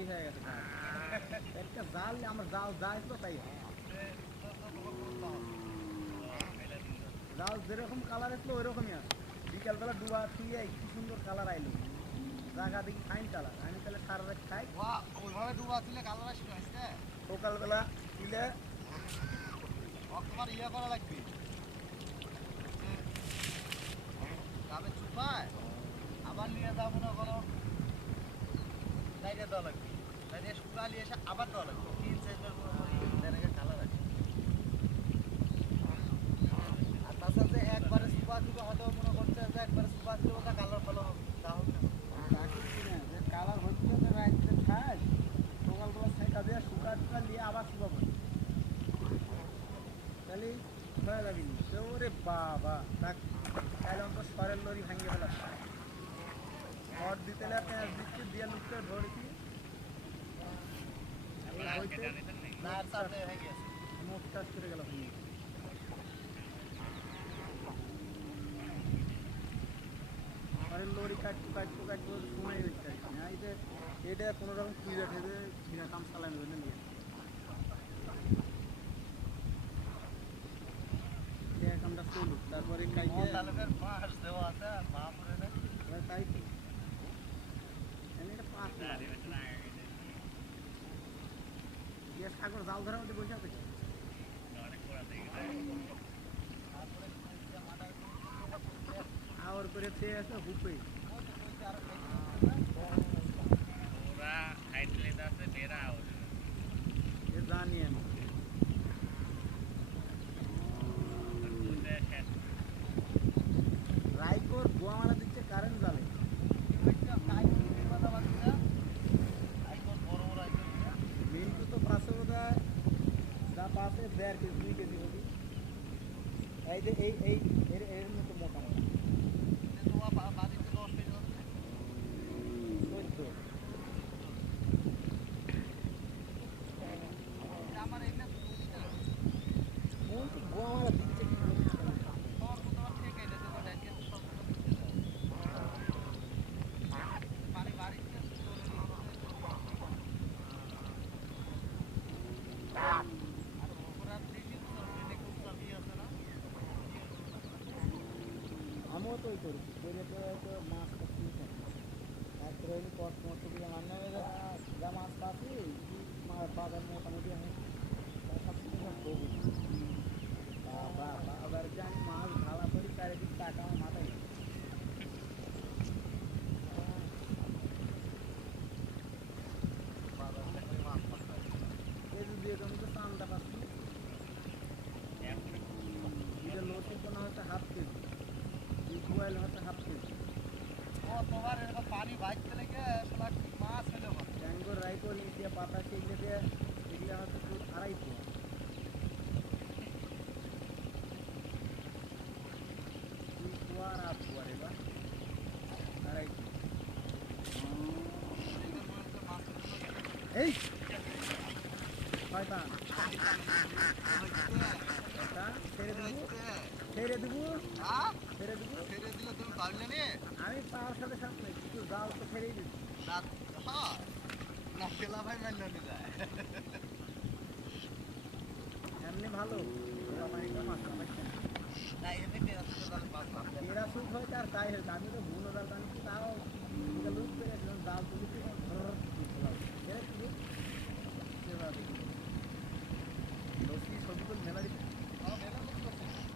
ভারী হয়ে গেছে একটা জাল আমার জাল যায় তো তাই জাল যেরকম কালার আসলো ওই রকমই আছে বিকালবেলা ডুবা শুয়ে কি সুন্দর কালার আইলো জায়গা দেখি ফাইন কালার আমি তাহলে সারা রাত খাই ওইভাবে ডুবা ছিলে কালার আসবে আসছে সকালবেলা তুলে তোমার ইয়ে করা লাগবে তবে চুপায় আবার নিয়ে যাবো না করো লাইটে দেওয়া লাগবে লাইটে শুকালি এসে আবার দেওয়া লাগবে 3-4 বার কালার আছে আর তাছাড়া যে একবারে সুপা দিব হয়তো মনে করতে যে একবারে সুপা দিব তা কালার ভালো হবে তা হবে তা কিছু না যে কালার হচ্ছে তো রাইতে খাই সকালবেলা সেটা দিয়ে শুকা টুকা দিয়ে আবার শুকাবো তাহলে হয়ে যাবি ওরে বাবা তাক তাহলে অন্তত সরের লরি ভাঙিয়ে ফেলা শট দিতে পেঁয়াজ দিচ্ছি দিয়ে লুকতে ধরেছি মুখ টাচ করে গেল সরের লরি কাটবো কাটবো কাটবো সময় হচ্ছে না এটা কোনো রকম খুঁজে ঠেবে বিনা কাম চালানো জন্য নিয়ে কামটা চলুক তারপরে কাইকে তাই সাগর জাল ধরার মধ্যে বসে আছে আওয়ার করে চেয়ে আছে হুপে জানি আমি রাইকোর গোয়ামালা দিচ্ছে কারেন্ট জালে মিন্টু তো পাশে বোধ হয় যা পাশে 1.5 কেজি 2 কেজি হবে এই যে এই এর মতো মোটা গোয়ামালা দিচ্ছে আমিও তো ওই করেছি করে তো মাছ পাচ্ছি তারপরে ওই কষ্ট মতো দিয়ে রান্না হয়ে যা মাছ পাচ্ছি বাজার মোটামুটি আমি সব কিছু সব করবো বাবা আবার যে আমি মাছ ভাড়া করি চারিদিক টাকা আমার মাথায় কেজি দিয়ে জমি তো চান্দা পাচ্ছি এটা লসির কোনো হচ্ছে হাফ কেজি ইকুয়াল হচ্ছে হাফ কেজি তোমার এরকম পানি ভাজতে লেগে মাছ হলে ট্যাঙ্গোর রাইকোর ইন্ডিয়া পাতা সেগুলো দিয়ে এগুলো হচ্ছে তোর 250 আর আসবো আরে বা 250 এই শয়তান ছেড়ে দেবো ছেড়ে দেবো ছেড়ে দেবো ছেড়ে দিলে তুমি পারলে নি আমি পাওয়ার সাথে সাথে কিছু জাল তো ছেড়েই দিচ্ছি না খেলা ভাই মান্য নি যায় এমনি ভালো মাছ না এমনি এরা এরা সুখ হয়েছে আর তাই হয়েছে আমি তো ভুল